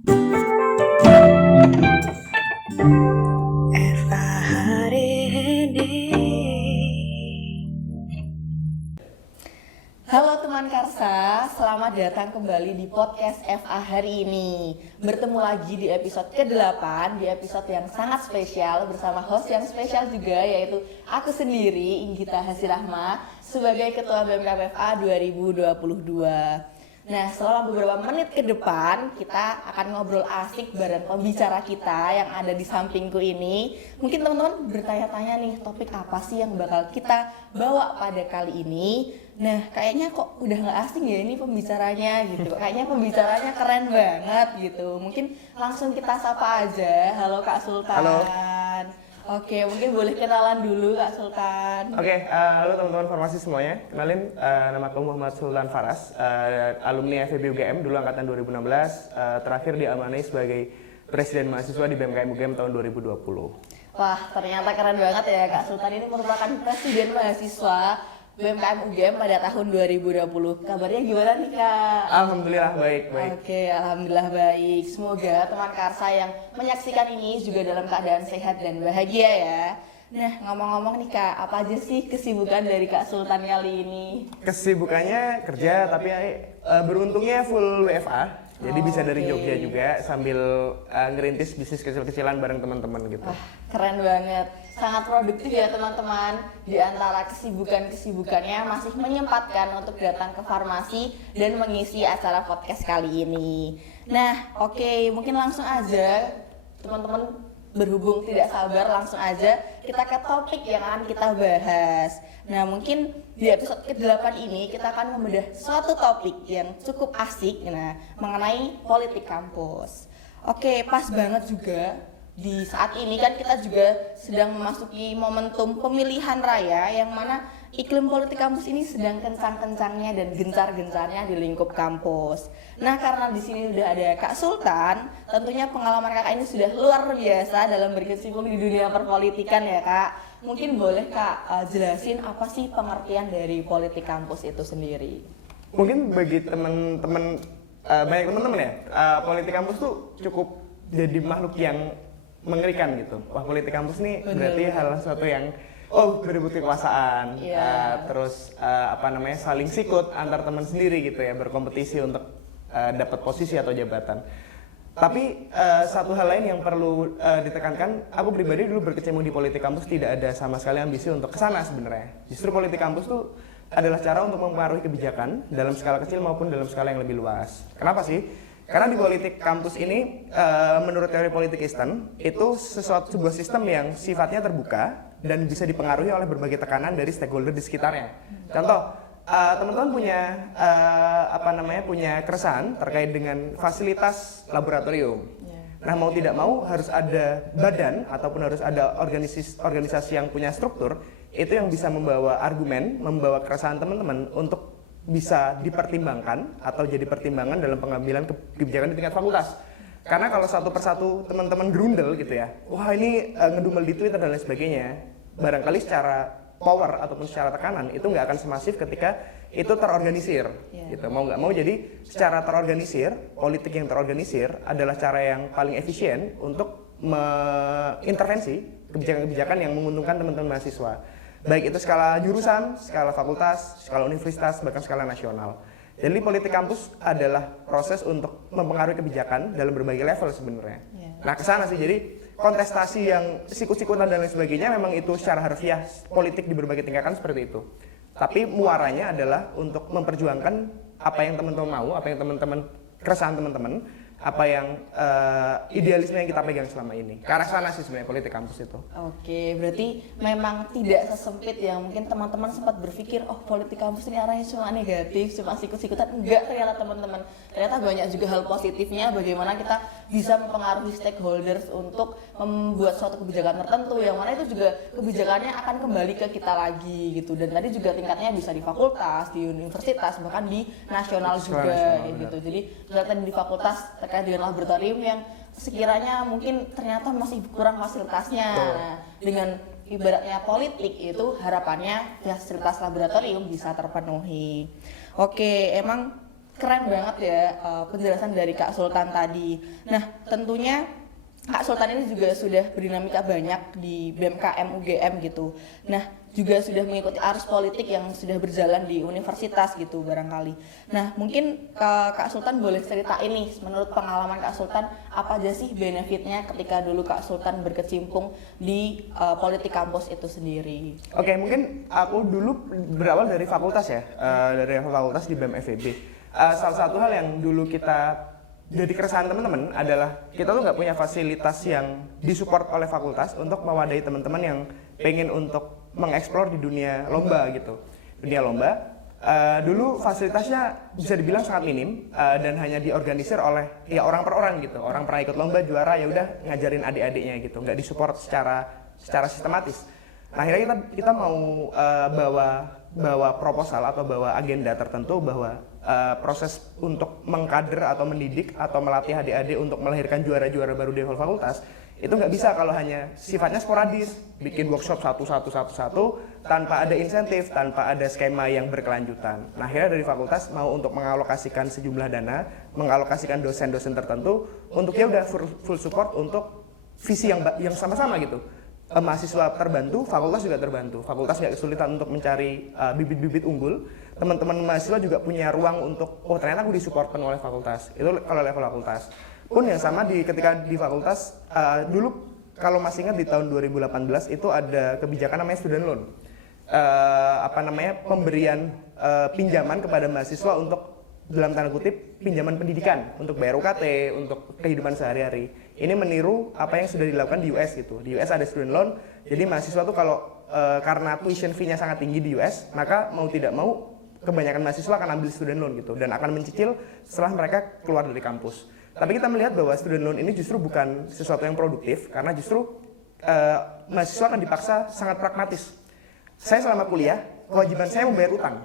Halo teman Karsa, selamat datang kembali di podcast FA hari ini. Bertemu lagi di episode ke-8, di episode yang sangat spesial bersama host yang spesial juga, yaitu aku sendiri, Inggita Hasirahma, sebagai Ketua BMKM FA 2022. Nah, selama beberapa menit ke depan, kita akan ngobrol asik bareng pembicara kita yang ada di sampingku ini. Mungkin teman-teman bertanya-tanya nih, topik apa sih yang bakal kita bawa pada kali ini? Nah, kayaknya kok udah gak asing ya ini pembicaranya gitu. Kayaknya pembicaranya keren banget gitu. Mungkin langsung kita sapa aja. Halo Kak Sultan. Halo. Oke, mungkin boleh kenalan dulu Kak Sultan. Oke, halo teman-teman formasi semuanya. Kenalin, nama aku Muhammad Sultan Faras, alumni FEB UGM dulu angkatan 2016, terakhir diamanai sebagai Presiden Mahasiswa di BMKM UGM tahun 2020. Wah, ternyata keren banget ya Kak Sultan ini merupakan Presiden Mahasiswa BMKM UGM pada tahun 2020. Kabarnya gimana nih Kak? Alhamdulillah baik. Oke, alhamdulillah baik. Semoga teman Karsa yang menyaksikan ini juga dalam keadaan sehat dan bahagia ya. Nah, ngomong-ngomong nih Kak, apa aja sih kesibukan dari Kak Sultan kali ini? Kesibukannya kerja, tapi beruntungnya full WFA. Jadi bisa dari Jogja juga sambil ngerintis bisnis kecil-kecilan bareng teman-teman gitu. Wah, keren banget. Sangat produktif ya teman-teman. Di antara kesibukannya masih menyempatkan untuk datang ke farmasi dan mengisi acara podcast kali ini. Nah, oke, mungkin langsung aja teman-teman, berhubung tidak sabar, langsung aja kita ke topik yang akan kita bahas. Nah, mungkin di episode ke-8 ini kita akan membedah suatu topik yang cukup asik, mengenai politik kampus. Oke, pas banget juga di saat ini kan kita juga sedang memasuki momentum pemilihan raya yang mana iklim politik kampus ini sedang kencang-kencangnya dan gencar-gencarnya di lingkup kampus. Nah, karena di sini udah ada Kak Sultan, tentunya pengalaman Kakak ini sudah luar biasa dalam berkecimpung di dunia perpolitikan ya Kak. Mungkin boleh Kak jelasin apa sih pengertian dari politik kampus itu sendiri? Mungkin bagi teman-teman, banyak teman-teman ya, politik kampus tuh cukup jadi makhluk yang mengerikan gitu. Wah, politik kampus nih berarti hal satu yang berebut kekuasaan, terus saling sikut antar teman sendiri gitu ya, berkompetisi untuk dapat posisi atau jabatan. Tapi satu hal lain yang perlu ditekankan, aku pribadi dulu berkecimpung di politik kampus tidak ada sama sekali ambisi untuk kesana sebenarnya. Justru politik kampus tuh adalah cara untuk mempengaruhi kebijakan dalam skala kecil maupun dalam skala yang lebih luas. Kenapa sih? Karena di politik kampus ini, menurut teori politik Eastern, itu sebuah sistem yang sifatnya terbuka dan bisa dipengaruhi oleh berbagai tekanan dari stakeholder di sekitarnya. Contoh, teman-teman punya keresahan terkait dengan fasilitas laboratorium. Nah, mau tidak mau harus ada badan ataupun harus ada organisasi yang punya struktur itu yang bisa membawa argumen, membawa keresahan teman-teman untuk bisa dipertimbangkan atau jadi pertimbangan dalam pengambilan kebijakan di tingkat fakultas. Karena kalau satu persatu teman-teman gerundel gitu ya, wah ini ngedumel di Twitter dan lain sebagainya, barangkali secara power ataupun secara tekanan itu nggak akan semasif ketika itu terorganisir. Gitu. Mau nggak mau, jadi secara terorganisir, politik yang terorganisir adalah cara yang paling efisien untuk mengintervensi kebijakan-kebijakan yang menguntungkan teman-teman mahasiswa. Baik itu skala jurusan, skala fakultas, skala universitas, bahkan skala nasional. Jadi politik kampus adalah proses untuk mempengaruhi kebijakan dalam berbagai level sebenarnya. Nah, kesana sih, jadi kontestasi yang sikut-sikutan dan lain sebagainya memang itu secara harfiah politik di berbagai tingkatan seperti itu. Tapi muaranya adalah untuk memperjuangkan apa yang teman-teman mau, apa yang teman-teman, keresahan teman-teman, apa yang idealisme yang kita pegang selama ini. Ke arah sana sih sebenarnya politik kampus itu. Oke, berarti memang tidak sesempit yang mungkin teman-teman sempat berpikir, oh politik kampus ini arahnya cuma negatif, cuma sikut-sikutan. Enggak, ternyata teman-teman. Ternyata banyak juga hal positifnya, bagaimana kita bisa mempengaruhi stakeholders untuk membuat suatu kebijakan tertentu, yang mana itu juga kebijakannya akan kembali ke kita lagi gitu. Dan tadi juga tingkatnya bisa di fakultas, di universitas, bahkan di nasional juga gitu. Jadi ternyata di fakultas terkait dengan laboratorium yang sekiranya mungkin ternyata masih kurang fasilitasnya. Nah, dengan ibaratnya politik itu harapannya fasilitas laboratorium bisa terpenuhi. Oke, emang keren banget ya penjelasan dari Kak Sultan tadi. Nah, tentunya Kak Sultan ini juga sudah berdinamika banyak di BMKM UGM gitu. Nah, juga sudah mengikuti arus politik yang sudah berjalan di universitas gitu barangkali. Nah, mungkin Kak Sultan boleh ceritain nih, menurut pengalaman Kak Sultan, apa aja sih benefitnya ketika dulu Kak Sultan berkecimpung di politik kampus itu sendiri? Oke, mungkin aku dulu berawal dari fakultas ya, dari fakultas di BEM FEB. Salah satu hal yang dulu kita jadi keresahan teman-teman adalah kita tuh nggak punya fasilitas yang disupport oleh fakultas untuk mewadahi teman-teman yang pengen untuk mengeksplor di dunia lomba gitu. Dunia lomba, dulu fasilitasnya bisa dibilang sangat minim dan hanya diorganisir oleh ya orang per orang gitu. Orang pernah ikut lomba juara ya udah ngajarin adik-adiknya gitu, nggak disupport secara sistematis. Nah, akhirnya kita mau bawa proposal atau bawa agenda tertentu bahwa proses untuk mengkader atau mendidik atau melatih adik-adik untuk melahirkan juara-juara baru di level fakultas itu nggak bisa kalau hanya sifatnya sporadis, bikin workshop satu tanpa ada insentif, tanpa ada skema yang berkelanjutan. Nah, akhirnya dari fakultas mau untuk mengalokasikan sejumlah dana, mengalokasikan dosen-dosen tertentu untuk ya udah full support untuk visi yang sama-sama gitu. Mahasiswa terbantu, fakultas juga terbantu. Fakultas nggak kesulitan untuk mencari bibit-bibit unggul. Teman-teman mahasiswa juga punya ruang untuk, oh ternyata aku disupport penuh oleh fakultas. Itu kalau level fakultas. Pun yang sama ketika di fakultas, dulu kalau masih ingat di tahun 2018 itu ada kebijakan namanya student loan. Pemberian pinjaman kepada mahasiswa untuk dalam tanda kutip pinjaman pendidikan untuk bayar UKT, untuk kehidupan sehari-hari. Ini meniru apa yang sudah dilakukan di US gitu. Di US ada student loan, jadi mahasiswa tuh kalau karena tuition fee-nya sangat tinggi di US, maka mau tidak mau kebanyakan mahasiswa akan ambil student loan gitu dan akan mencicil setelah mereka keluar dari kampus. Tapi kita melihat bahwa student loan ini justru bukan sesuatu yang produktif karena justru mahasiswa akan dipaksa sangat pragmatis. Saya selama kuliah, kewajiban saya membayar utang.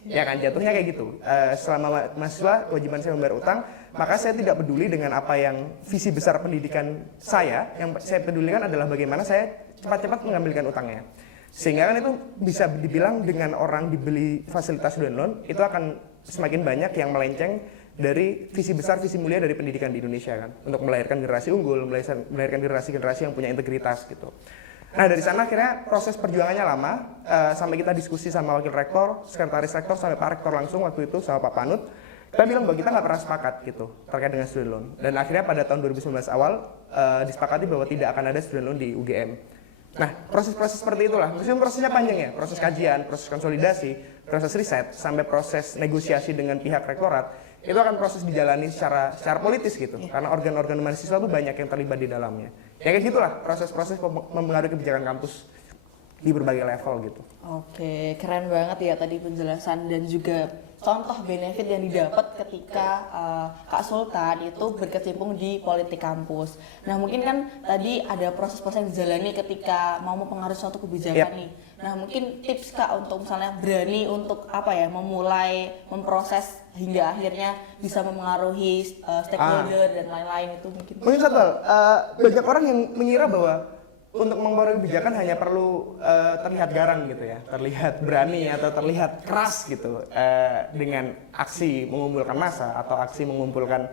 Ya kan, jatuhnya kayak gitu. Selama mahasiswa, kewajiban saya membayar utang, maka saya tidak peduli dengan apa yang visi besar pendidikan saya. Yang saya pedulikan adalah bagaimana saya cepat-cepat mengambilkan utangnya. Sehingga kan itu bisa dibilang dengan orang dibeli fasilitas student loan, itu akan semakin banyak yang melenceng dari visi besar, visi mulia dari pendidikan di Indonesia kan. Untuk melahirkan generasi unggul, melahirkan generasi-generasi yang punya integritas gitu. Nah, dari sana akhirnya proses perjuangannya lama, sampai kita diskusi sama wakil rektor, sekretaris rektor, sampai Pak Rektor langsung waktu itu sama Pak Panut. Kita bilang bahwa kita nggak pernah sepakat gitu terkait dengan student loan. Dan akhirnya pada tahun 2019 awal disepakati bahwa tidak akan ada student loan di UGM. Nah, proses-proses seperti itulah. Meskipun prosesnya panjang ya, proses kajian, proses konsolidasi, proses riset, sampai proses negosiasi dengan pihak rektorat, itu akan proses dijalani secara politis gitu. Karena organ-organ mahasiswa itu banyak yang terlibat di dalamnya. Ya kayak gitulah proses-proses mempengaruhi kebijakan kampus di berbagai level gitu. Oke, keren banget ya tadi penjelasan dan juga contoh benefit yang didapat ketika Kak Sultan itu berkecimpung di politik kampus. Nah, mungkin kan tadi ada proses-proses yang dijalani ketika mau mempengaruhi suatu kebijakan nih. Nah, mungkin tips Kak untuk misalnya berani untuk memulai memproses hingga akhirnya bisa mempengaruhi stakeholder dan lain-lain itu mungkin. Mungkin satu hal, banyak orang yang mengira bahwa untuk mempengaruhi kebijakan hanya perlu terlihat garang gitu ya, terlihat berani atau terlihat keras gitu dengan aksi mengumpulkan massa atau aksi mengumpulkan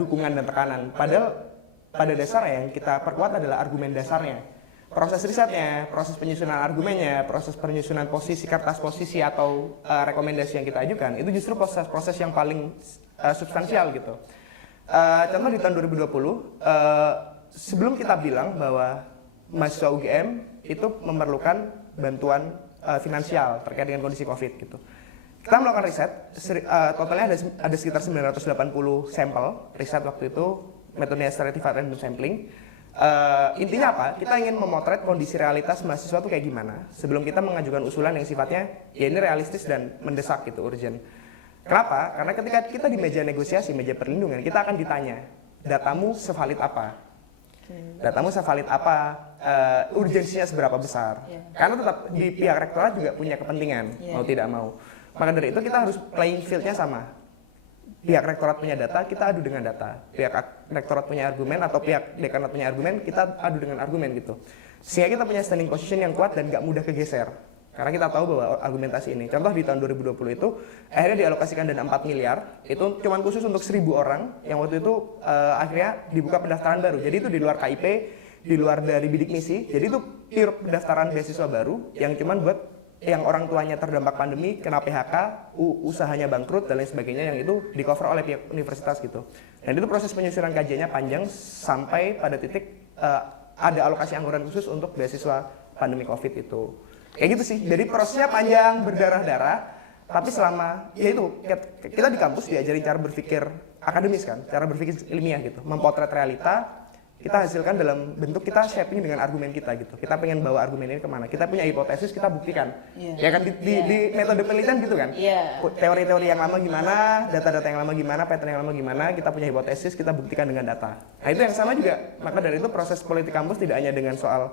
dukungan dan tekanan. Padahal pada dasarnya yang kita perkuat adalah argumen dasarnya. Proses risetnya, proses penyusunan argumennya, proses penyusunan posisi, kertas posisi atau rekomendasi yang kita ajukan, itu justru proses yang paling substansial gitu. Contoh di tahun 2020, sebelum kita bilang bahwa mahasiswa UGM itu memerlukan bantuan finansial terkait dengan kondisi COVID gitu. Kita melakukan riset, totalnya ada sekitar 980 sampel riset waktu itu, metodenya stratified random sampling. Intinya apa? Kita ingin memotret kondisi realitas mahasiswa itu kayak gimana sebelum kita mengajukan usulan yang sifatnya ya ini realistis dan mendesak gitu, urgent. Kenapa? Karena ketika kita di meja negosiasi, meja perlindungan, kita akan ditanya, datamu sevalid apa? Datamu sevalid apa? Urgensinya seberapa besar? Karena tetap di pihak rektorat juga punya kepentingan, mau tidak mau. Maka dari itu kita harus playing field-nya sama. Pihak rektorat punya data, kita adu dengan data. Pihak rektorat punya argumen atau pihak dekanat punya argumen, kita adu dengan argumen gitu. Sehingga kita punya standing position yang kuat dan gak mudah kegeser. Karena kita tahu bahwa argumentasi ini, contoh di tahun 2020 itu akhirnya dialokasikan dana 4 miliar, itu cuma khusus untuk 1.000 orang yang waktu itu akhirnya dibuka pendaftaran baru. Jadi itu di luar KIP, di luar dari bidik misi, jadi itu pure pendaftaran beasiswa baru yang cuma buat yang orang tuanya terdampak pandemi, kena PHK, usahanya bangkrut dan lain sebagainya, yang itu di cover oleh pihak universitas gitu. Dan itu proses penyusunan kajiannya panjang sampai pada titik ada alokasi anggaran khusus untuk beasiswa pandemi COVID itu. Kayak gitu sih, jadi prosesnya panjang, berdarah-darah, tapi selama, ya itu, kita di kampus diajarin cara berpikir akademis kan, cara berpikir ilmiah gitu, memotret realita, kita hasilkan dalam bentuk kita shaping dengan argumen kita gitu. Kita pengen bawa argumen ini kemana, kita punya hipotesis, kita buktikan. Ya kan, di metode penelitian gitu kan, teori-teori yang lama gimana, data-data yang lama gimana, pattern yang lama gimana, kita punya hipotesis, kita buktikan dengan data. Nah itu yang sama juga, maka dari itu proses politik kampus tidak hanya dengan soal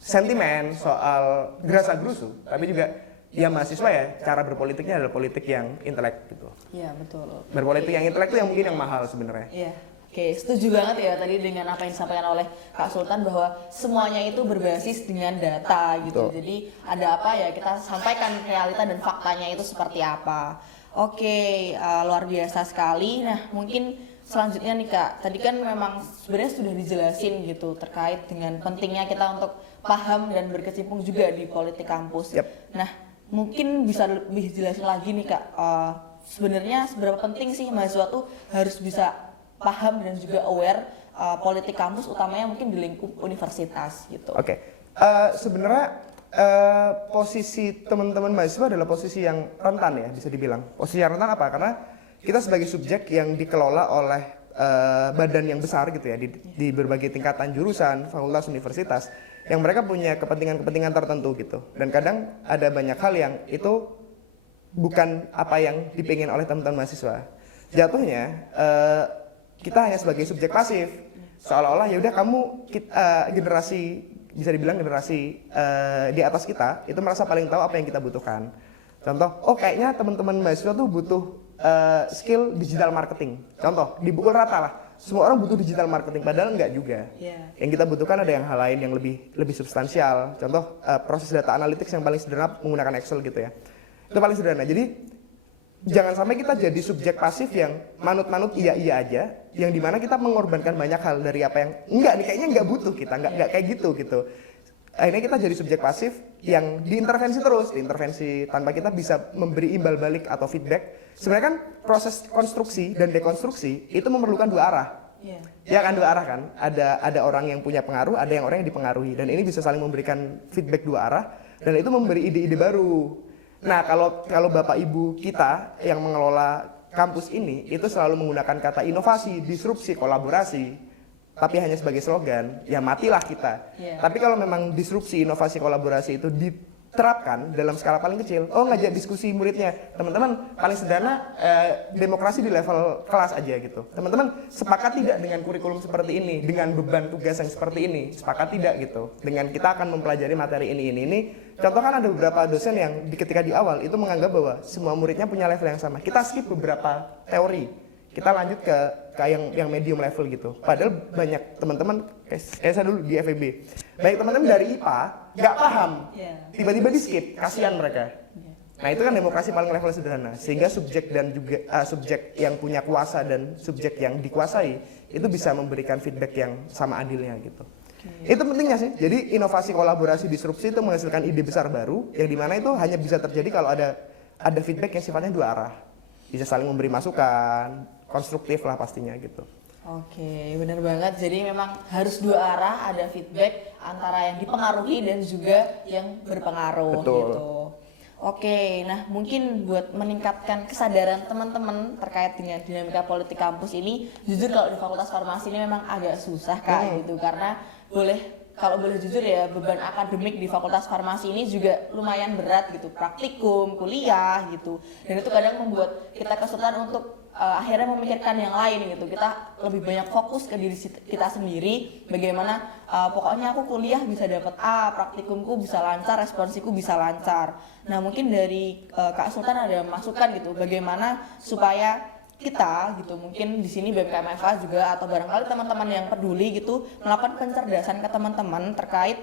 sentimen, soal gerasa-gerusu, tapi juga ya mahasiswa ya, cara berpolitiknya adalah politik yang intelek gitu. Iya, betul. Berpolitik yang intelek itu yang mungkin yang mahal sebenarnya. Iya. Oke, setuju banget ya tadi dengan apa yang disampaikan oleh Kak Sultan bahwa semuanya itu berbasis dengan data gitu. Betul. Jadi ada apa ya kita sampaikan realita dan faktanya itu seperti apa. Oke, luar biasa sekali. Nah, mungkin selanjutnya nih Kak, tadi kan memang sebenarnya sudah dijelasin gitu terkait dengan pentingnya kita untuk paham dan berkecimpung juga di politik kampus. Nah, mungkin bisa lebih jelasin lagi nih Kak, sebenarnya seberapa penting sih mahasiswa tuh harus bisa paham dan juga aware politik kampus, utamanya mungkin di lingkup universitas gitu. Oke, sebenarnya posisi teman-teman mahasiswa adalah posisi yang rentan ya, bisa dibilang. Posisi yang rentan apa? Karena kita sebagai subjek yang dikelola oleh badan yang besar gitu ya, di berbagai tingkatan jurusan, fakultas, universitas, yang mereka punya kepentingan-kepentingan tertentu gitu. Dan kadang ada banyak hal yang itu bukan apa yang dipingin oleh teman-teman mahasiswa. Jatuhnya kita hanya sebagai subjek pasif, seolah-olah ya udah kamu generasi, bisa dibilang generasi di atas kita itu merasa paling tahu apa yang kita butuhkan. Contoh, oh kayaknya teman-teman mahasiswa tuh butuh skill digital marketing. Contoh, dipukul rata lah. Semua orang butuh digital marketing, padahal enggak juga. Yang kita butuhkan ada yang hal lain yang lebih substansial. Contoh, proses data analytics yang paling sederhana menggunakan Excel gitu ya. Itu paling sederhana. Jadi jangan sampai kita jadi subjek pasif yang manut-manut iya aja, yang dimana kita mengorbankan banyak hal dari apa yang enggak nih, kayaknya enggak butuh kita, enggak kayak gitu. Akhirnya kita jadi subjek pasif yang diintervensi terus, diintervensi tanpa kita bisa memberi imbal balik atau feedback. Sebenarnya kan proses konstruksi dan dekonstruksi itu memerlukan dua arah. Ya kan, dua arah kan. Ada orang yang punya pengaruh, ada yang orang yang dipengaruhi, dan ini bisa saling memberikan feedback dua arah dan itu memberi ide-ide baru. Nah, kalau Bapak Ibu kita yang mengelola kampus ini itu selalu menggunakan kata inovasi, disrupsi, kolaborasi, tapi hanya sebagai slogan, ya matilah kita. Tapi kalau memang disrupsi, inovasi, kolaborasi itu diterapkan dalam skala paling kecil, ngajak diskusi muridnya, teman-teman paling sederhana demokrasi di level kelas aja gitu. Teman-teman sepakat tidak dengan kurikulum seperti ini, dengan beban tugas yang seperti ini, sepakat tidak gitu. Dengan kita akan mempelajari materi ini. Contoh kan ada beberapa dosen yang ketika di awal itu menganggap bahwa semua muridnya punya level yang sama. Kita skip beberapa teori, kita lanjut ke yang medium level gitu. Padahal banyak teman-teman, saya dulu di FEB, banyak teman-teman dari IPA nggak paham, tiba-tiba di skip, kasihan mereka. Nah itu kan demokrasi paling level sederhana, sehingga subjek dan juga subjek yang punya kuasa dan subjek yang dikuasai itu bisa memberikan feedback yang sama adilnya gitu. Itu pentingnya sih. Jadi inovasi, kolaborasi, disrupsi itu menghasilkan ide besar baru yang dimana itu hanya bisa terjadi kalau ada feedback yang sifatnya dua arah, bisa saling memberi masukan, konstruktif lah pastinya gitu. Oke, benar banget. Jadi memang harus dua arah, ada feedback antara yang dipengaruhi dan juga yang berpengaruh. Betul. Gitu. Oke, nah mungkin buat meningkatkan kesadaran teman-teman terkait dengan dinamika politik kampus ini, jujur kalau di Fakultas Farmasi ini memang agak susah Kak gitu, karena kalau boleh jujur ya, beban akademik di Fakultas Farmasi ini juga lumayan berat gitu, praktikum, kuliah gitu, dan itu kadang membuat kita kesulitan untuk akhirnya memikirkan yang lain gitu. Kita lebih banyak fokus ke diri kita sendiri, bagaimana pokoknya aku kuliah bisa dapat A, praktikumku bisa lancar, responsiku bisa lancar. Nah mungkin dari Kak Sultan ada masukan gitu, bagaimana supaya kita gitu, mungkin di sini BMKM FA juga atau barangkali teman-teman yang peduli gitu melakukan pencerdasan ke teman-teman terkait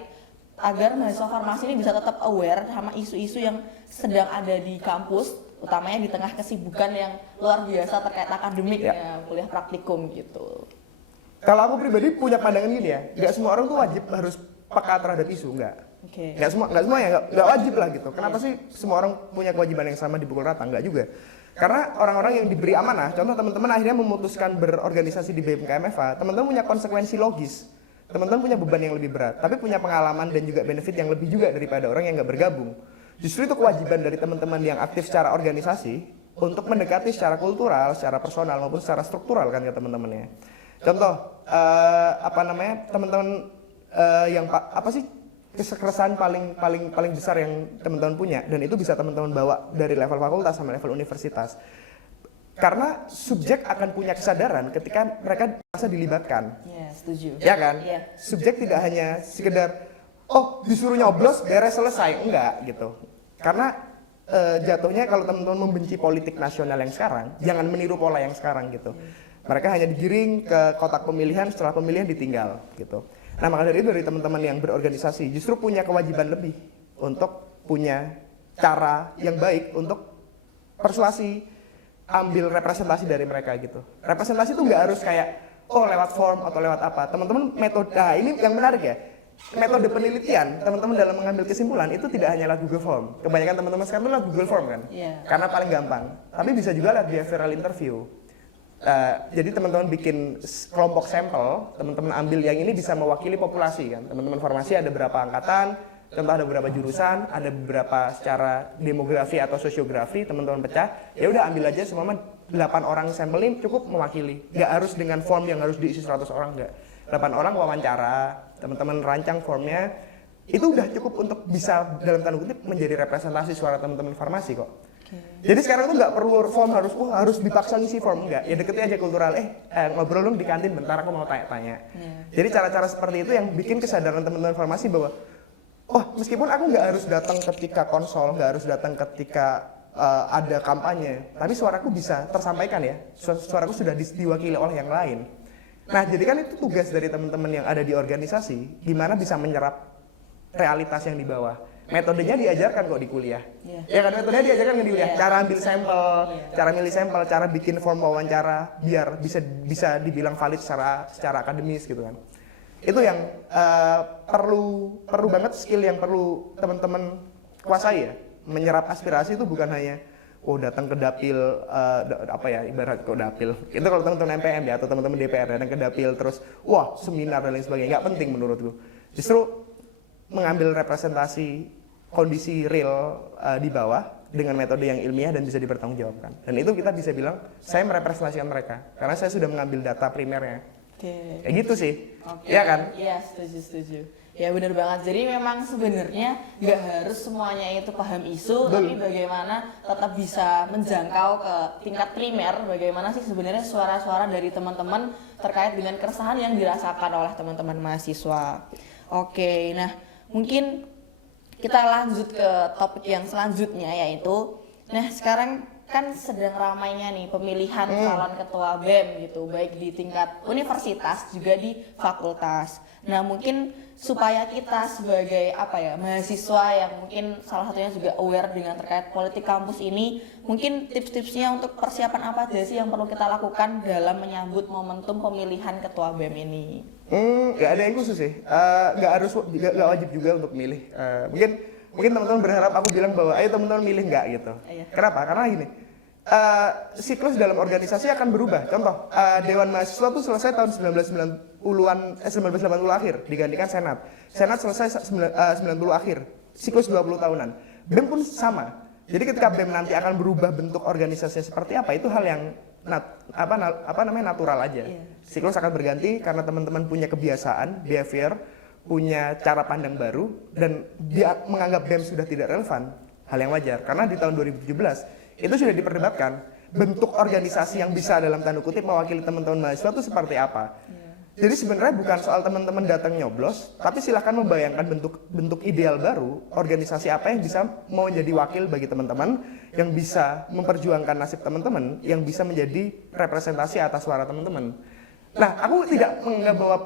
agar mahasiswa farmasi ini bisa tetap aware sama isu-isu yang sedang ada di kampus, utamanya di tengah kesibukan yang luar biasa terkait akademik ya, kuliah praktikum gitu. Kalau aku pribadi punya pandangan gini ya, nggak semua orang tuh wajib harus peka terhadap isu, nggak. Nggak semua ya, nggak wajib lah gitu. Kenapa sih semua orang punya kewajiban yang sama dipukul rata? Nggak juga. Karena orang-orang yang diberi amanah, contoh teman-teman akhirnya memutuskan berorganisasi di BMKMFA, teman-teman punya konsekuensi logis. Teman-teman punya beban yang lebih berat, tapi punya pengalaman dan juga benefit yang lebih juga daripada orang yang nggak bergabung. Justru itu kewajiban dari teman-teman yang aktif secara organisasi untuk mendekati secara kultural, secara personal maupun secara struktural kan ke teman-temannya. Contoh, teman-teman yang apa sih keresahan paling besar yang teman-teman punya, dan itu bisa teman-teman bawa dari level fakultas sama level universitas. Karena subjek akan punya kesadaran ketika mereka merasa dilibatkan. Ya, setuju. Ya kan? Ya. Subjek tidak hanya sekedar disuruh nyoblos beres selesai, enggak gitu. Karena jatuhnya kalau teman-teman membenci politik nasional yang sekarang, jangan meniru pola yang sekarang gitu. Mereka hanya digiring ke kotak pemilihan, setelah pemilihan ditinggal gitu. Nah, maka dari itu dari teman-teman yang berorganisasi justru punya kewajiban lebih untuk punya cara yang baik untuk persuasi, ambil representasi dari mereka gitu. Representasi itu nggak harus kayak lewat form atau lewat apa. Teman-teman metode, ini yang menarik ya. Metode penelitian teman-teman dalam mengambil kesimpulan itu tidak hanyalah Google Form. Kebanyakan teman-teman sekarang itu lewat Google Form kan, karena paling gampang. Tapi bisa juga lewat behavioral interview. Jadi teman-teman bikin kelompok sampel, teman-teman ambil yang ini bisa mewakili populasi kan. Teman-teman farmasi ada berapa angkatan, contoh ada beberapa jurusan, ada beberapa secara demografi atau sosiografi, teman-teman pecah, ya udah ambil aja semua 8 orang sampel ini cukup mewakili. Nggak harus dengan form yang harus diisi 100 orang, nggak. 8 orang wawancara, teman-teteman rancang formnya, itu udah cukup untuk bisa dalam tanda kutip menjadi representasi suara teman-teman farmasi kok. Jadi sekarang tuh nggak perlu form harus dipaksa ngisi form, enggak. Ya deketin aja kultural, ngobrol dong di kantin bentar, aku mau tanya-tanya. Jadi cara-cara seperti itu yang bikin kesadaran teman-teman farmasi bahwa meskipun aku nggak harus datang ketika konsol, nggak harus datang ketika ada kampanye, tapi suaraku bisa tersampaikan ya, suaraku sudah diwakili oleh yang lain. Nah, jadi kan itu tugas dari teman-teman yang ada di organisasi, gimana bisa menyerap realitas yang di bawah. Metodenya diajarkan kok di kuliah. Ya kan, metodenya diajarkan di kuliah. Cara ambil sampel, cara milih sampel, cara bikin form wawancara biar bisa dibilang valid secara akademis gitu kan. Itu yang perlu banget skill yang perlu teman-teman kuasai ya. Menyerap aspirasi itu bukan hanya datang ke dapil ibarat ke dapil. Itu kalau teman-teman MPM ya atau teman-teman DPR datang ke dapil terus seminar dan lain sebagainya, nggak penting menurutku. Justru mengambil representasi kondisi real di bawah dengan metode yang ilmiah dan bisa dipertanggungjawabkan. Dan itu kita bisa bilang saya merepresentasikan mereka karena saya sudah mengambil data primernya. Kayak gitu sih. Iya kan? Iya, setuju. Ya benar banget. Jadi memang sebenarnya nggak harus semuanya itu paham isu, tapi bagaimana tetap bisa menjangkau ke tingkat primer, bagaimana sih sebenarnya suara-suara dari teman-teman terkait dengan keresahan yang dirasakan oleh teman-teman mahasiswa. Oke, nah mungkin kita lanjut ke topik yang selanjutnya yaitu, nah sekarang kan sedang ramainya nih pemilihan calon ketua BEM gitu, baik di tingkat universitas juga di fakultas. Nah mungkin supaya kita sebagai mahasiswa yang mungkin salah satunya juga aware dengan terkait politik kampus ini, mungkin tips-tipsnya untuk persiapan apa aja sih yang perlu kita lakukan dalam menyambut momentum pemilihan ketua BEM ini? Nggak ada yang khusus sih, nggak wajib juga untuk milih. Mungkin teman-teman berharap aku bilang bahwa ayo teman-teman milih nggak gitu. Kenapa? Karena gini, siklus dalam organisasi akan berubah. Contoh, Dewan Mahasiswa tuh selesai tahun 1980 akhir, digantikan Senat. Senat selesai 90 akhir, siklus 20 tahunan. BEM pun sama. Jadi ketika BEM nanti akan berubah bentuk organisasinya seperti apa, itu hal yang natural aja. Siklus akan berganti karena teman-teman punya kebiasaan, behavior, punya cara pandang baru, dan dia menganggap BEM sudah tidak relevan, hal yang wajar. Karena di tahun 2017 itu sudah diperdebatkan bentuk organisasi yang bisa dalam tanda kutip mewakili teman-teman mahasiswa itu seperti apa. Jadi sebenarnya bukan soal teman-teman datang nyoblos, tapi silahkan membayangkan bentuk ideal baru, organisasi apa yang bisa mau jadi wakil bagi teman-teman, yang bisa memperjuangkan nasib teman-teman, yang bisa menjadi representasi atas suara teman-teman. Nah, aku tidak menganggap bahwa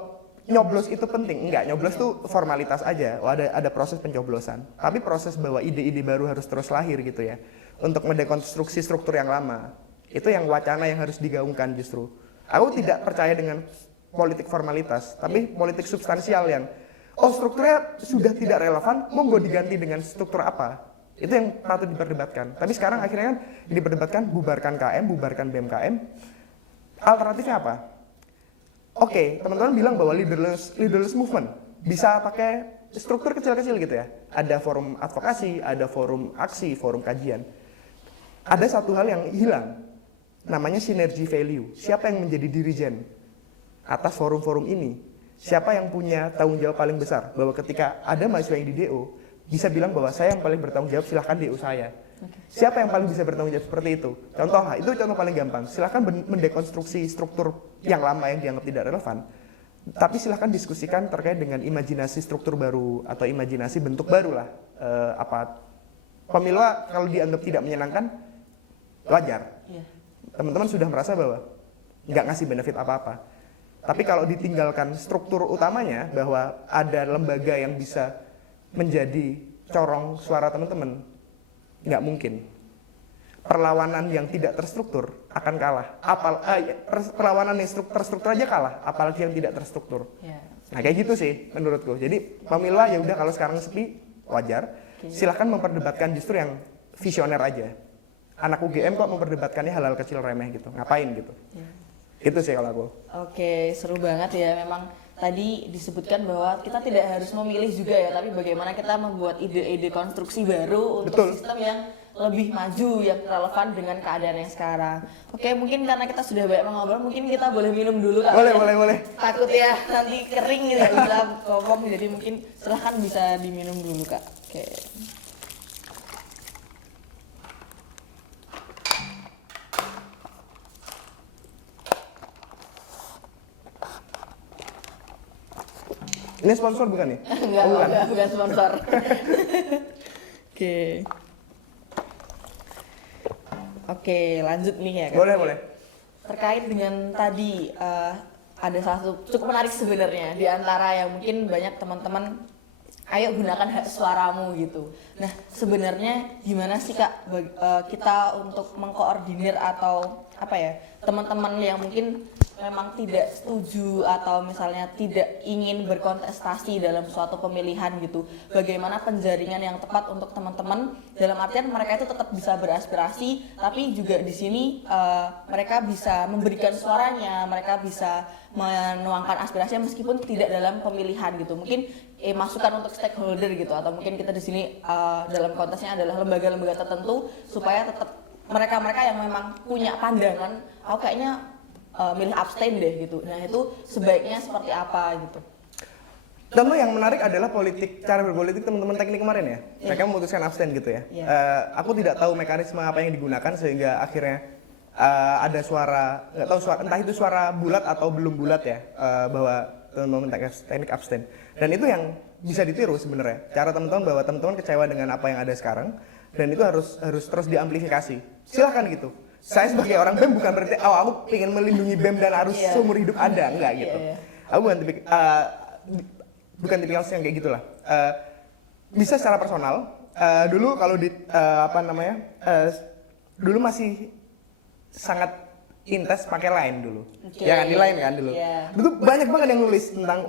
nyoblos itu penting? Enggak, nyoblos tuh formalitas aja. Ada proses pencoblosan. Tapi proses bahwa ide-ide baru harus terus lahir gitu ya. Untuk mendekonstruksi struktur yang lama. Itu yang wacana yang harus digaungkan justru. Aku tidak percaya dengan politik formalitas, tapi politik substansial yang strukturnya sudah tidak relevan, monggo diganti dengan struktur apa? Itu yang patut diperdebatkan. Tapi sekarang akhirnya kan diperdebatkan bubarkan KM, bubarkan BMKM. Alternatifnya apa? Oke, teman-teman bilang bahwa leaderless movement bisa pakai struktur kecil-kecil gitu ya. Ada forum advokasi, ada forum aksi, forum kajian. Ada satu hal yang hilang, namanya synergy value. Siapa yang menjadi dirijen atas forum-forum ini? Siapa yang punya tanggung jawab paling besar? Bahwa ketika ada mahasiswa yang di DO, bisa bilang bahwa saya yang paling bertanggung jawab, silahkan DO saya. Siapa yang paling bisa bertanggung jawab seperti itu? Itu contoh paling gampang. Silahkan mendekonstruksi struktur yang lama yang dianggap tidak relevan. Tapi silahkan diskusikan terkait dengan imajinasi struktur baru atau imajinasi bentuk baru lah. Pemilu kalau dianggap tidak menyenangkan, wajar. Teman-teman sudah merasa bahwa nggak ngasih benefit apa-apa. Tapi kalau ditinggalkan struktur utamanya bahwa ada lembaga yang bisa menjadi corong suara teman-teman, nggak mungkin. Perlawanan yang tidak terstruktur akan kalah. Perlawanan yang terstruktur aja kalah, apalagi yang tidak terstruktur. Nah kayak gitu sih menurutku. Jadi pemilah ya udah kalau sekarang sepi wajar. Silahkan memperdebatkan justru yang visioner aja. Anak UGM kok memperdebatkannya hal-hal kecil remeh gitu, ngapain gitu. Itu sih kalau aku. Oke, seru banget ya. Memang tadi disebutkan bahwa kita tidak harus memilih juga ya, tapi bagaimana kita membuat ide-ide konstruksi baru untuk sistem yang lebih maju, yang relevan dengan keadaan yang sekarang. Oke, mungkin karena kita sudah banyak ngobrol, mungkin kita boleh minum dulu Kak. Boleh. Takut ya nanti kering gitu, bisa ngomong, jadi mungkin silahkan bisa diminum dulu Kak. Oke. Ini sponsor bukan nih? Enggak, bukan sponsor. Oke, lanjut nih ya Kak. Boleh. Terkait dengan tadi ada satu cukup menarik sebenarnya di antara yang mungkin banyak teman-teman, ayo gunakan hak suaramu gitu. Nah, sebenarnya gimana sih Kak kita untuk mengkoordinir atau teman-teman yang mungkin memang tidak setuju atau misalnya tidak ingin berkontestasi dalam suatu pemilihan gitu. Bagaimana penjaringan yang tepat untuk teman-teman dalam artian mereka itu tetap bisa beraspirasi, tapi juga di sini mereka bisa memberikan suaranya, mereka bisa menuangkan aspirasinya meskipun tidak dalam pemilihan gitu. Mungkin masukan untuk stakeholder gitu, atau mungkin kita di sini dalam konteksnya adalah lembaga-lembaga tertentu supaya tetap mereka-mereka yang memang punya pandangan, aku kayaknya milih abstain deh gitu. Nah itu sebaiknya seperti apa gitu? Tentu yang menarik adalah cara berpolitik teman-teman teknik kemarin ya. Mereka memutuskan abstain gitu ya. Aku tidak tahu mekanisme apa yang digunakan sehingga akhirnya ada suara, nggak tahu entah itu suara bulat atau belum bulat ya, bahwa teman-teman teknik abstain. Dan itu yang bisa ditiru sebenarnya. Cara teman-teman bahwa teman-teman kecewa dengan apa yang ada sekarang, dan itu harus terus diamplifikasi. Silahkan gitu. Saya sebagai orang BEM bukan berarti aku ingin melindungi BEM dan harus seumur hidup ada, enggak gitu. Aku bukan tipikal yang kayak gitulah. Bisa secara personal. Dulu kalau dulu masih sangat intens pakai Line dulu. Ya kan, di Line kan dulu. Dulu banyak banget yang nulis tentang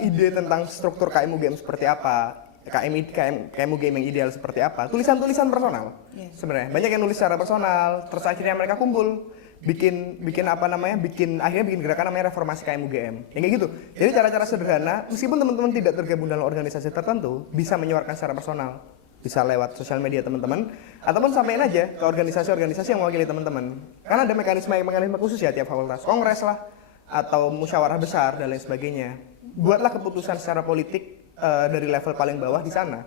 ide tentang struktur KM UGM seperti apa. KM UGM yang ideal seperti apa, tulisan-tulisan personal sebenarnya, banyak yang nulis secara personal, terus akhirnya mereka kumpul bikin akhirnya bikin gerakan namanya reformasi KM UGM, yang kayak gitu. Jadi cara-cara sederhana, meskipun teman-teman tidak tergabung dalam organisasi tertentu, bisa menyuarakan secara personal, bisa lewat sosial media teman-teman, ataupun sampaikan aja ke organisasi-organisasi yang mewakili teman-teman, karena ada mekanisme khusus ya tiap fakultas, kongres lah, atau musyawarah besar dan lain sebagainya. Buatlah keputusan secara politik dari level paling bawah di sana.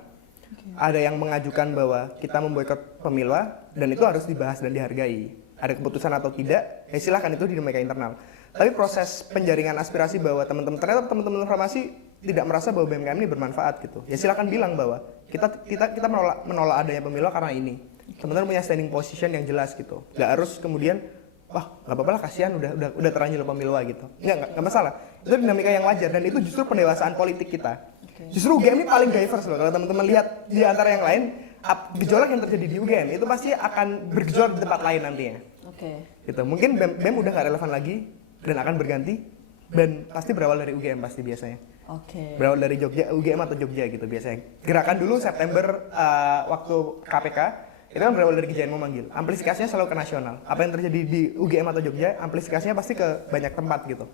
Ada yang mengajukan bahwa kita memboikot pemilu dan itu harus dibahas dan dihargai. Ada keputusan atau tidak, silahkan itu dinamika internal. Tapi proses penjaringan aspirasi bahwa ternyata teman-teman informasi tidak merasa bahwa BMKM ini bermanfaat gitu. Ya silahkan bilang bahwa kita menolak adanya pemilu karena ini. Teman-teman punya standing position yang jelas gitu. Gak harus kemudian wah nggak apa-apa lah, kasihan udah terlanjur pemilu gitu. Nggak masalah. Itu dinamika yang wajar dan itu justru pendewasaan politik kita. Justru UGM ini paling diverse loh. Kalau teman-teman lihat di antara yang lain, gejolak yang terjadi di UGM itu pasti akan bergejolak di tempat lain nantinya. Gitu. Mungkin BEM udah nggak relevan lagi dan akan berganti, dan pasti berawal dari UGM pasti biasanya. Berawal dari Jogja, UGM atau Jogja gitu biasanya. Gerakan dulu September waktu KPK itu kan berawal dari kejadian memanggil. Amplifikasinya selalu ke nasional. Apa yang terjadi di UGM atau Jogja, amplifikasinya pasti ke banyak tempat gitu.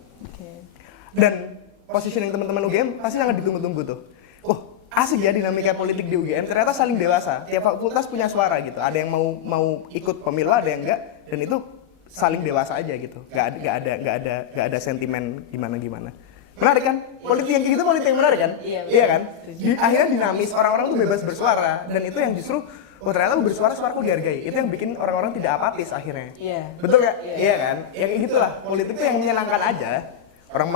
Dan positioning teman-teman UGM pasti sangat ditunggu-tunggu tuh. Asik ya dinamika politik di UGM, ternyata saling dewasa. Tiap fakultas punya suara gitu. Ada yang mau ikut pemilu, ada yang enggak, dan itu saling dewasa aja gitu. Gak ada sentimen gimana. Menarik kan? Politik yang kayak gitu politik yang menarik kan? Iya kan? Akhirnya dinamis, orang-orang tuh bebas bersuara, dan itu yang justru ternyata bersuara-suaraku dihargai. Itu yang bikin orang-orang tidak apatis akhirnya. Betul gak? Iya kan? Ya kayak gitulah. Politik itu yang menyenangkan aja. Orang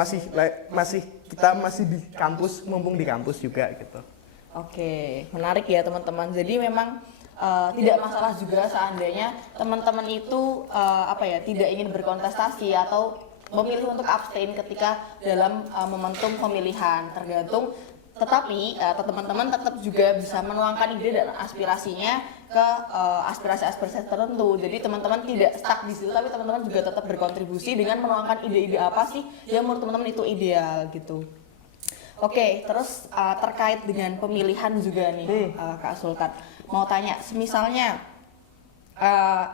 kita masih di kampus, mumpung di kampus juga gitu. Menarik ya teman-teman. Jadi memang tidak masalah juga seandainya teman-teman itu tidak ingin berkontestasi atau memilih untuk abstain ketika dalam momentum pemilihan, tergantung. Tetapi teman-teman tetap juga bisa menuangkan ide dan aspirasinya ke aspirasi-aspirasi tertentu. Jadi teman-teman tidak stuck di situ, tapi teman-teman juga tetap berkontribusi dengan menuangkan ide-ide apa sih yang menurut teman-teman itu ideal gitu. Terus terkait dengan pemilihan juga nih Kak Sultan, mau tanya, misalnya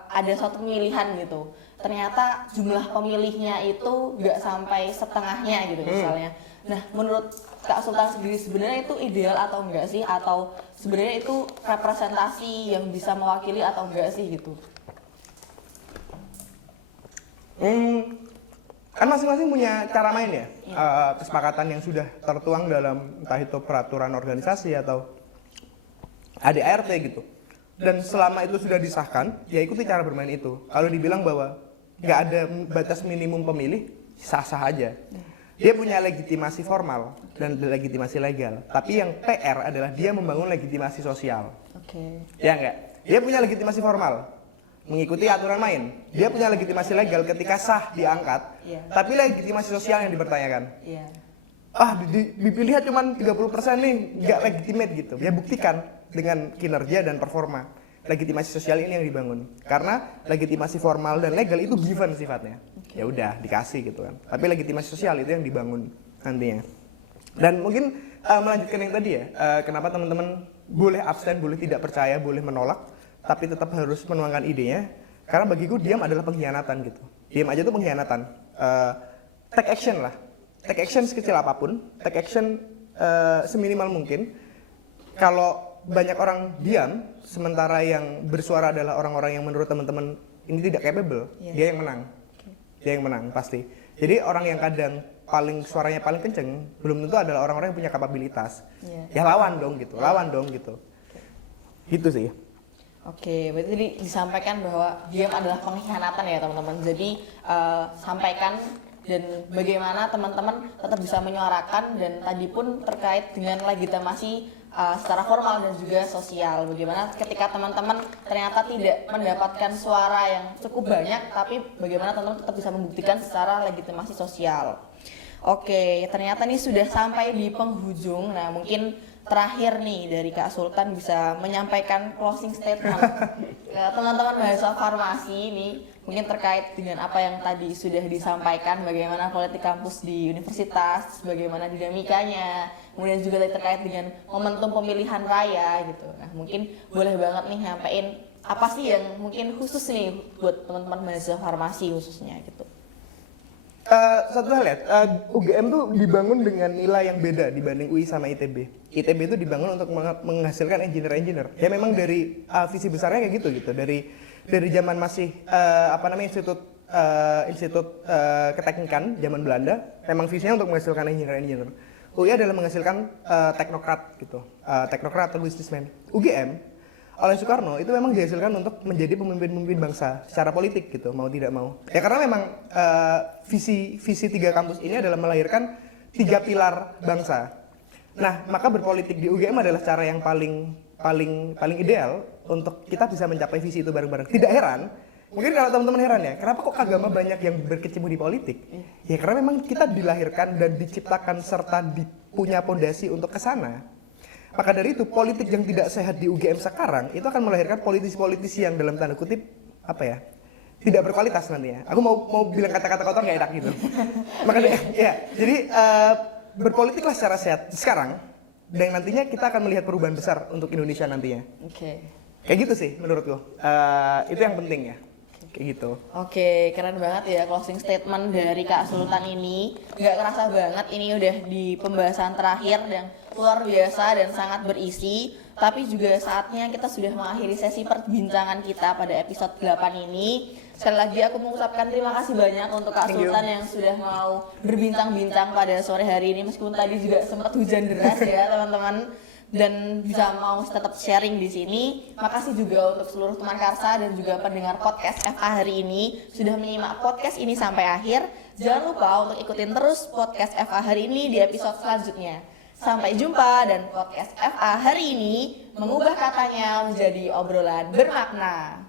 ada suatu pemilihan gitu, ternyata jumlah pemilihnya itu nggak sampai setengahnya gitu misalnya. Nah, menurut Kak Sultan sendiri sebenarnya itu ideal atau enggak sih? Atau sebenarnya itu representasi yang bisa mewakili atau enggak sih gitu? Kan masing-masing punya cara main ya. Kesepakatan yang sudah tertuang dalam entah itu peraturan organisasi atau ADART gitu. Dan selama itu sudah disahkan, ya ikuti cara bermain itu. Kalau dibilang bahwa nggak ada batas minimum pemilih, sah-sah aja. Dia punya legitimasi formal dan legitimasi legal. Tapi yang PR adalah dia membangun legitimasi sosial. Ya enggak? Dia punya legitimasi formal, mengikuti aturan main. Dia punya legitimasi legal ketika sah diangkat. Tapi legitimasi sosial yang dipertanyakan. Dipilih cuma 30% nih, nggak legitimate gitu. Ya buktikan dengan kinerja dan performa. Legitimasi sosial ini yang dibangun. Karena legitimasi formal dan legal itu given sifatnya. Ya udah dikasih gitu kan. Tapi legitimasi sosial itu yang dibangun nantinya. Dan mungkin melanjutkan yang tadi ya, kenapa teman-teman boleh abstain, boleh tidak percaya, boleh menolak, tapi tetap harus menuangkan idenya. Karena bagiku diam adalah pengkhianatan gitu. Diam aja tuh pengkhianatan. Take action lah. Take action sekecil apapun. Take action seminimal mungkin. Kalau banyak orang diam, sementara yang bersuara adalah orang-orang yang menurut teman-teman ini tidak capable, dia yang menang. Dia yang menang pasti. Jadi orang yang kadang suaranya paling kenceng belum tentu adalah orang-orang yang punya kapabilitas. Ya lawan dong gitu. Gitu sih. Berarti disampaikan bahwa diam adalah pengkhianatan ya teman-teman. Jadi sampaikan dan bagaimana teman-teman tetap bisa menyuarakan, dan tadi pun terkait dengan legitimasi secara formal dan juga sosial. Bagaimana ketika teman-teman ternyata tidak mendapatkan suara yang cukup banyak, tapi bagaimana teman-teman tetap bisa membuktikan secara legitimasi sosial. Ternyata nih sudah sampai di penghujung. Nah, mungkin terakhir nih dari Kak Sultan bisa menyampaikan closing statement ke teman-teman mahasiswa farmasi ini, mungkin terkait dengan apa yang tadi sudah disampaikan, bagaimana politik kampus di universitas, bagaimana dinamikanya, kemudian juga terkait dengan momentum pemilihan raya gitu. Nah, mungkin boleh banget nih nyampein apa sih yang mungkin khusus nih buat teman-teman mahasiswa farmasi khususnya gitu. Satu hal ya, UGM tuh dibangun dengan nilai yang beda dibanding UI sama ITB. ITB itu dibangun untuk menghasilkan engineer-engineer. Ya memang dari visi besarnya kayak gitu. Dari zaman masih institut keteknikan zaman Belanda, memang visinya untuk menghasilkan engineer-engineer. UI adalah menghasilkan teknokrat gitu, teknokrat atau businessman. UGM oleh Soekarno itu memang dihasilkan untuk menjadi pemimpin-pemimpin bangsa secara politik gitu, mau tidak mau. Ya karena memang visi tiga kampus ini adalah melahirkan 3 pilar bangsa. Nah, maka berpolitik di UGM adalah cara yang paling ideal untuk kita bisa mencapai visi itu bareng-bareng. Tidak heran Mungkin kalau teman-teman heran ya, kenapa kok agama banyak yang berkecimpung di politik? Ya karena memang kita dilahirkan dan diciptakan serta punya pondasi untuk ke sana. Maka dari itu, politik yang tidak sehat di UGM sekarang itu akan melahirkan politisi-politisi yang dalam tanda kutip apa ya? Tidak berkualitas nantinya. Aku mau bilang kata-kata kotor nggak enak gitu. Makanya ya, jadi berpolitiklah secara sehat sekarang dan nantinya kita akan melihat perubahan besar untuk Indonesia nantinya. Oke. Kayak gitu sih menurutku. Itu yang penting ya. Kayak gitu. Oke, keren banget ya closing statement dari Kak Sultan ini. Nggak kerasa banget ini udah di pembahasan terakhir yang luar biasa dan sangat berisi. Tapi juga saatnya kita sudah mengakhiri sesi perbincangan kita pada episode 8 ini. Sekali lagi aku mengucapkan terima kasih banyak untuk Kak Sultan yang sudah mau berbincang-bincang pada sore hari ini. Meskipun tadi juga sempat hujan deras ya teman-teman. Dan bisa mau tetap sharing di sini. Makasih juga untuk seluruh teman Karsa dan juga pendengar podcast FA hari ini sudah menyimak podcast ini sampai akhir. Jangan lupa untuk ikutin terus podcast FA hari ini di episode selanjutnya. Sampai jumpa dan podcast FA hari ini mengubah katanya menjadi obrolan bermakna.